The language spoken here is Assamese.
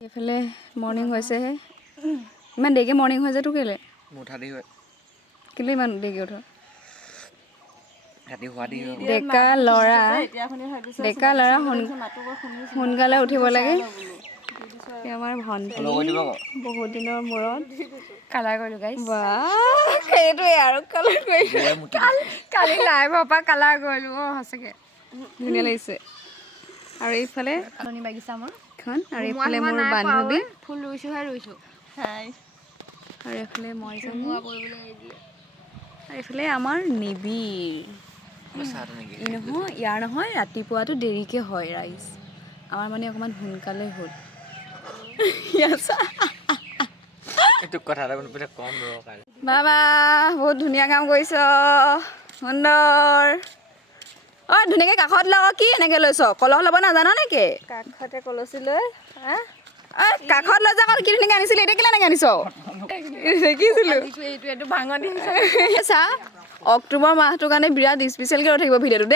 এইফালে মৰ্ণিং হৈছেহে ইমান দেৰিকৈ মৰ্ণিং হৈ যায় তোৰ কেলে মুঠা দি হয় কেলে ইমান দেৰিকৈ উঠ ৰাতি হোৱা দি হয় ডেকা ল'ৰা সোনকালে উঠিব লাগে আমাৰ ভণ্টি বহুত দিনৰ মূৰত কালাৰ কৰিলোঁ গাইছ সেইটোৱে আৰু কালাৰ কৰিলোঁ কালি লাইভৰ পৰা কালাৰ কৰিলোঁ সঁচাকৈ ধুনীয়া লাগিছে আৰু এইফালে বাগিচা মোৰ আৰু এইফালে মোৰ বান্ধৱী ফুল ৰুইছোঁ আৰু এইফালে মই যাম আৰু এইফালে আমাৰ নিবিৰ নহয় ইয়াৰ নহয় ৰাতিপুৱাটো দেৰিকৈ হয় ৰাইজ আমাৰ মানে অকণমান সোনকালে হ'ল বাবা বহুত ধুনীয়া কাম কৰিছ সুন্দৰ অঁ ধুনীয়াকৈ কাষত লগ কি এনেকৈ লৈছ কলহ ল'ব নাজানো নেকি কাষতে কলচি লৈ কাষত লৈ যা কি ধুনীয়াকৈ আনিছিলি এতিয়া কেলৈ এনেকৈ আনিছ দেখিছিলোঁ চা অক্টোবৰ মাহটোৰ কাৰণে বিৰাট স্পেচিয়েলকৈ ৰৈ থাকিব ভিডিঅ'টো দেই